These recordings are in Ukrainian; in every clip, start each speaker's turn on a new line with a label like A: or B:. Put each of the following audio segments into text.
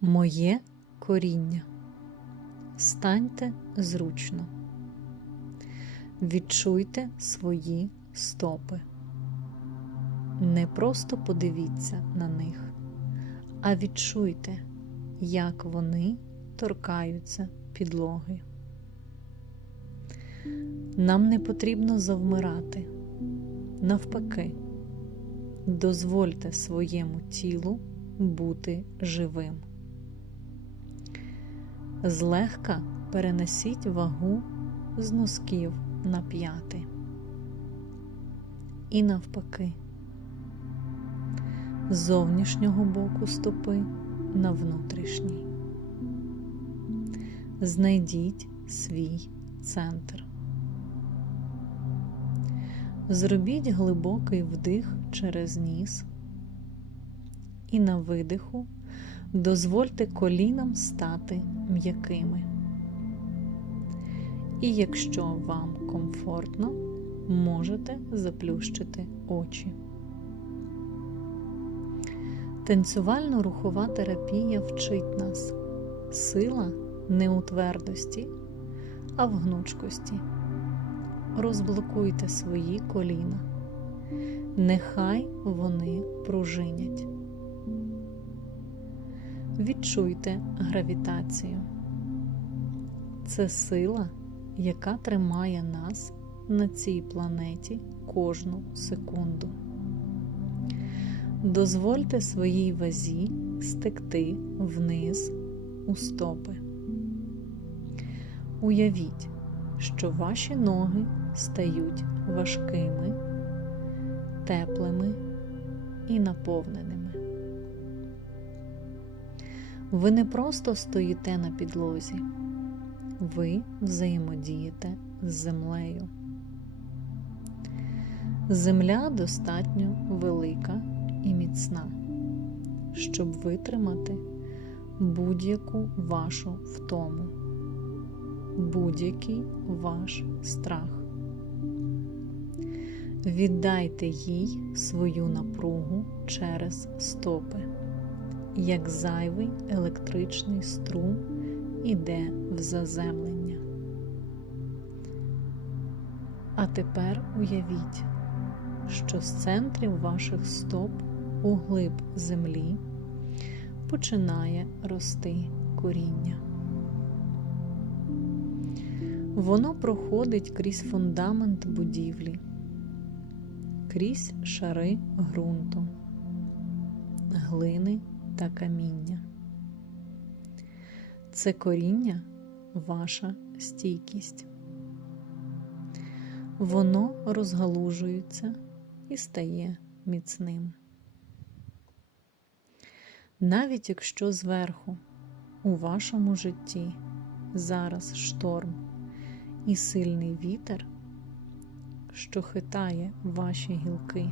A: Моє коріння. Станьте зручно. Відчуйте свої стопи. Не просто подивіться на них, а відчуйте, як вони торкаються підлоги. Нам не потрібно завмирати. Навпаки, дозвольте своєму тілу бути живим. Злегка перенесіть вагу з носків на п'яти. І навпаки, з зовнішнього боку стопи на внутрішній. Знайдіть свій центр. Зробіть глибокий вдих через ніс і на видиху дозвольте колінам стати м'якими. І якщо вам комфортно, можете заплющити очі. Танцювально-рухова терапія вчить нас. Сила не у твердості, а в гнучкості. Розблокуйте свої коліна. Нехай вони пружинять. Відчуйте гравітацію. Це сила, яка тримає нас на цій планеті кожну секунду. Дозвольте своїй вазі стекти вниз у стопи. Уявіть, що ваші ноги стають важкими, теплими і наповненими. Ви не просто стоїте на підлозі, ви взаємодієте з землею. Земля достатньо велика і міцна, щоб витримати будь-яку вашу втому, будь-який ваш страх. Віддайте їй свою напругу через стопи, як зайвий електричний струм іде в заземлення. А тепер уявіть, що з центрів ваших стоп у глиб землі починає рости коріння. Воно проходить крізь фундамент будівлі, крізь шари ґрунту, глини та каміння. Це коріння ваша стійкість. Воно розгалужується і стає міцним. Навіть якщо зверху у вашому житті зараз шторм і сильний вітер, що хитає ваші гілки,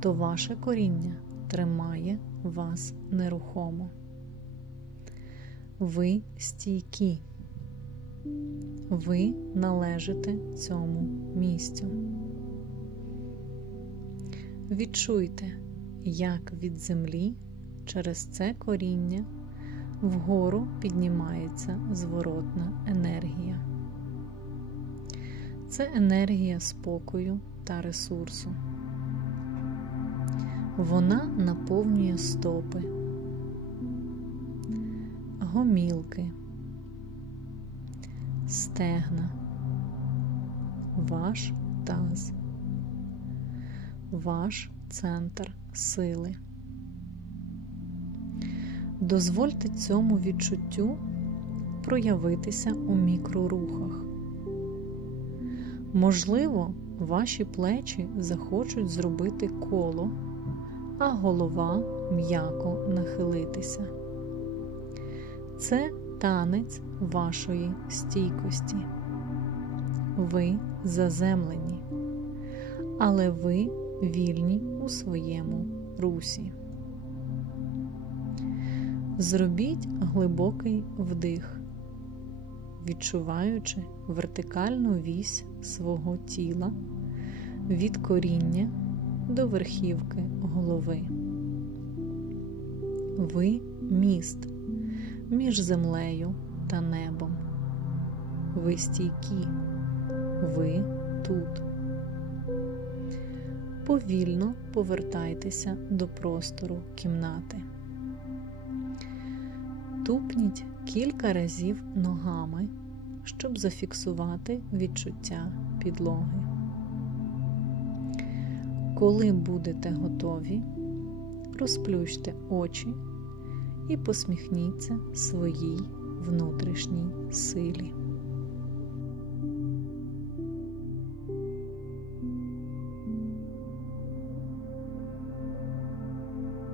A: то ваше коріння тримає вас нерухомо. Ви стійкі, ви належите цьому місцю. Відчуйте, як від землі через це коріння вгору піднімається зворотна енергія. Це енергія спокою та ресурсу. Вона наповнює стопи, гомілки, стегна, ваш таз, ваш центр сили. Дозвольте цьому відчуттю проявитися у мікрорухах. Можливо, ваші плечі захочуть зробити коло, а голова м'яко нахилитися. Це танець вашої стійкості. Ви заземлені, але ви вільні у своєму русі. Зробіть глибокий вдих, відчуваючи вертикальну вісь свого тіла від коріння до верхівки голови. Ви міст між землею та небом. Ви стійкі, ви тут. Повільно повертайтеся до простору кімнати. Тупніть кілька разів ногами, щоб зафіксувати відчуття підлоги. Коли будете готові, розплющте очі і посміхніться своїй внутрішній силі.